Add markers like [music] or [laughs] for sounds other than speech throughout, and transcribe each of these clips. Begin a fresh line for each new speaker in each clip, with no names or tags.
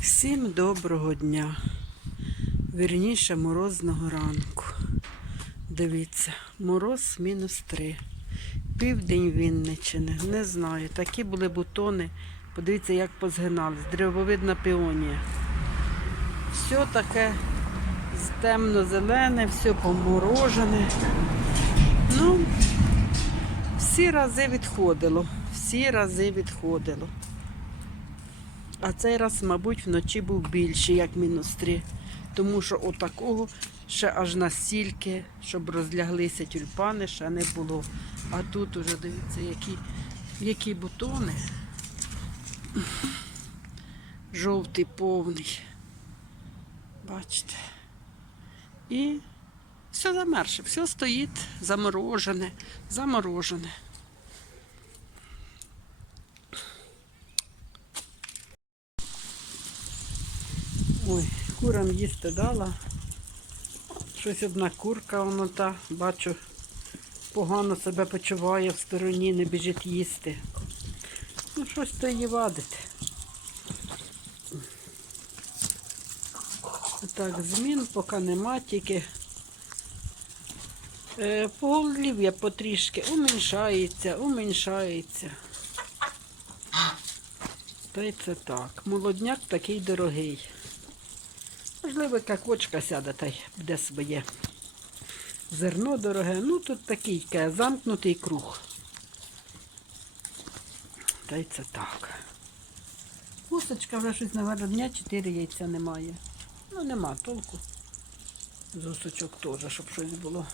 Всім доброго дня. Вірніше морозного ранку. Дивіться, мороз мінус три. Південь Вінничини. Не знаю. Такі були бутони. Подивіться, як позгинались. Древовидна піонія. Все таке темно-зелене, все поморожене. Ну, всі рази відходило. Всі рази відходило. А цей раз, мабуть, вночі був більший, як мінус 3. Тому що отакого ще аж настільки, щоб розляглися тюльпани, ще не було. А тут уже дивіться, які, які бутони. Жовтий повний. Бачите. І все замерше, все стоїть заморожене, заморожене. Ой, курам їсти дала. Щось одна курка, воно та, бачу, погано себе почуває в стороні, не біжить їсти. Ну, щось то її вадить. Так, змін поки нема, тільки е, поголів'я потрішки уменьшається, уменьшається. Та й це так. Молодняк такий дорогий. Можливо, яка кочка сяде та й буде своє. Зерно дороге. Ну тут такий замкнутий круг. Та й це так. Гусочка вже щось, напевно, дня 4 яйця немає. Ну, нема толку. З гусочок теж, щоб щось було.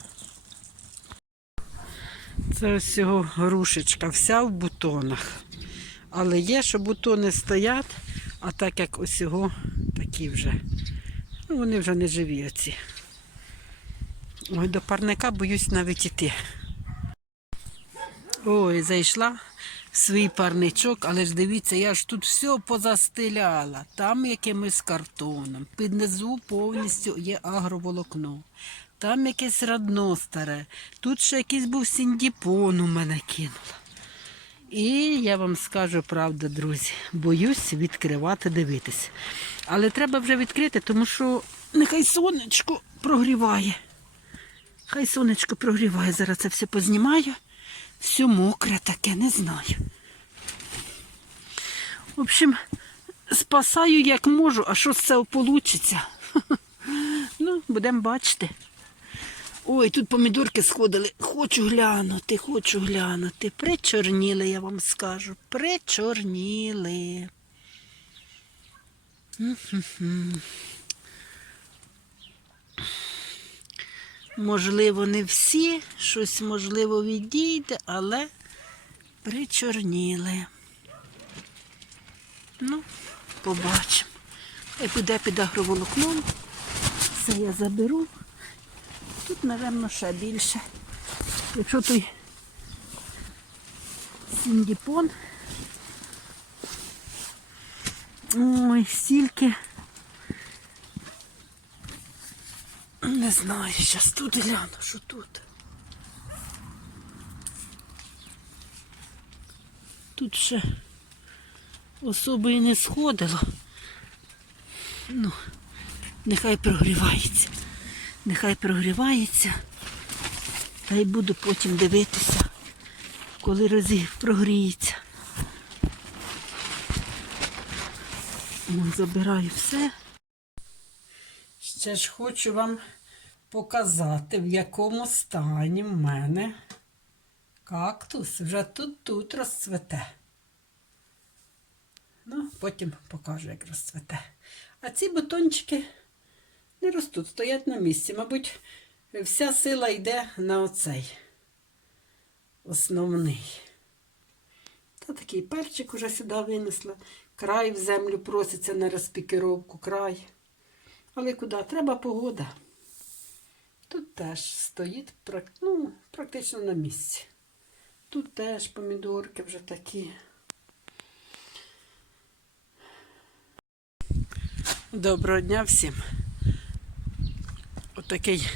Це ось цього грушечка, вся в бутонах. Але є, що бутони стоять, а так як ось його такі вже. Ну, вони вже не живі оці. Ой, до парника боюсь навіть іти. Ой, зайшла в свій парничок, але ж дивіться, я ж тут все позастеляла. Там якимось картоном. Піднизу повністю є агроволокно. Там якесь радно старе. Тут ще якийсь був сіндіпон у мене кинула. І я вам скажу правду, друзі, боюсь відкривати, дивитись. Але треба вже відкрити, тому що нехай сонечко прогріває. Хай сонечко прогріває. Зараз це все познімаю. Все мокре таке, не знаю. В общем, спасаю як можу, а що з цього вийде? [laughs] Ну, будемо бачити. Ой, тут помідорки сходили. Хочу глянути, хочу глянути. Причорніли, я вам скажу. Причорніли. Можливо, не всі, щось можливо відійде, але причорніли. Ну, побачимо. І піде під агроволокном. Це я заберу. Тут, мабуть, ще більше. Якщо той сіндіпон. Ой, стільки. Не знаю, зараз тут гляну, що тут. Тут ще особо і не сходило. Ну, нехай прогрівається. Нехай прогрівається. Та й буду потім дивитися, коли розів прогріється. Забираю все. Ще ж хочу вам показати, в якому стані в мене кактус вже тут-тут розцвете. Ну, потім покажу, як розцвете. А ці бутончики не ростуть, стоять на місці. Мабуть, вся сила йде на оцей основний. Та такий перчик уже сюди винесла. Край в землю проситься на розпікіровку, край. Але куди? Треба погода. Тут теж стоїть ну, практично на місці. Тут теж помідорки вже такі. Доброго дня всім. Отакий,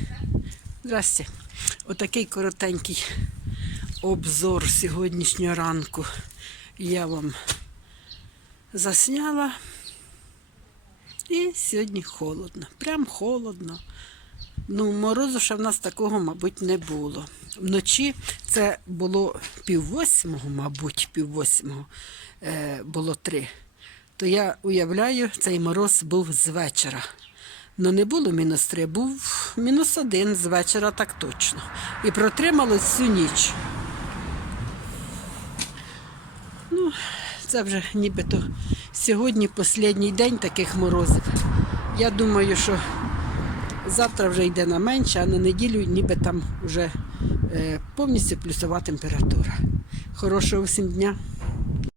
здрасте, отакий коротенький обзор сьогоднішнього ранку я вам засняла. І сьогодні холодно, прям холодно. Ну, морозу ще в нас такого, мабуть, не було. Вночі це було пів восьмого, мабуть, пів восьмого е, було три. То я уявляю, цей мороз був з вечора. Ну не було мінус три, був мінус один з вечора, так точно. І протрималось всю ніч. Ну, це вже нібито сьогодні останній день таких морозів. Я думаю, що завтра вже йде на менше, а на неділю ніби там вже е, повністю плюсова температура. Хорошого всім дня!